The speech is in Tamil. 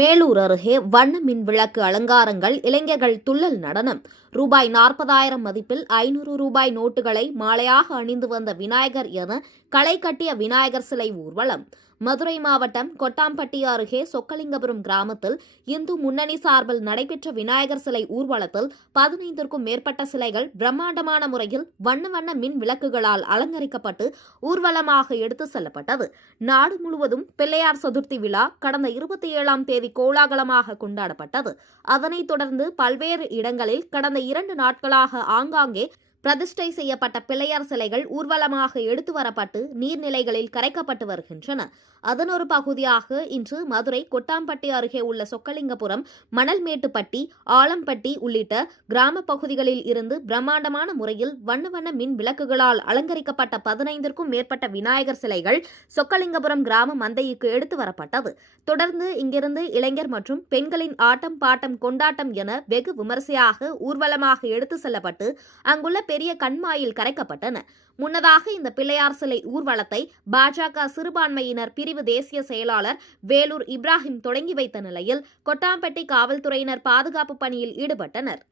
மேலூர் அருகே வண்ண மின் விளக்கு அலங்காரங்கள் இளைஞர்கள் துள்ளல் நடனம். ரூபாய் நாற்பதாயிரம் மதிப்பில் ஐநூறு ரூபாய் நோட்டுகளை மாலையாக அணிந்து வந்த விநாயகர் என களை கட்டிய விநாயகர் சிலை ஊர்வலம். மதுரை மாவட்டம் கொட்டாம்பட்டி அருகே சொக்கலிங்கபுரம் கிராமத்தில் இந்து முன்னணி சார்பில் நடைபெற்ற விநாயகர் சிலை ஊர்வலத்தில் பதினைந்திற்கும் மேற்பட்ட சிலைகள் பிரம்மாண்டமான முறையில் வண்ண வண்ண மின் விளக்குகளால் அலங்கரிக்கப்பட்டு ஊர்வலமாக எடுத்து செல்லப்பட்டது. நாடு முழுவதும் பிள்ளையார் சதுர்த்தி விழா கடந்த இருபத்தி ஏழாம் தேதி கோலாகலமாக கொண்டாடப்பட்டது. அதனைத் தொடர்ந்து பல்வேறு இடங்களில் கடந்த இரண்டு நாட்களாக ஆங்காங்கே பிரதிஷ்டை செய்யப்பட்ட பிள்ளையார் சிலைகள் ஊர்வலமாக எடுத்து வரப்பட்டு நீர்நிலைகளில் கரைக்கப்பட்டு வருகின்றன. அதன் ஒரு பகுதியாக இன்று மதுரை கொட்டாம்பட்டி அருகே உள்ள சொக்கலிங்கபுரம் மணல்மேட்டுப்பட்டி ஆலம்பட்டி உள்ளிட்ட கிராம பகுதிகளில் இருந்து பிரம்மாண்டமான முறையில் வண்ண வண்ண மின் விளக்குகளால் அலங்கரிக்கப்பட்ட பதினைந்திற்கும் மேற்பட்ட விநாயகர் சிலைகள் சொக்கலிங்கபுரம் கிராம மந்தைக்கு எடுத்து வரப்பட்டது. தொடர்ந்து இங்கிருந்து இளைஞர் மற்றும் பெண்களின் ஆட்டம் பாட்டம் கொண்டாட்டம் என வெகு விமரிசையாக ஊர்வலமாக எடுத்து செல்லப்பட்டு அங்குள்ள பெரிய கண்மாயில் கரைக்கப்பட்டன. முன்னதாக இந்த பிள்ளையார் சிலை ஊர்வலத்தை பாஜக சிறுபான்மையினர் பிரிவு தேசிய செயலாளர் வேலூர் இப்ராஹிம் தொடங்கி வைத்த நிலையில் கொட்டாம்பட்டி காவல்துறையினர் பாதுகாப்பு பணியில் ஈடுபட்டனர்.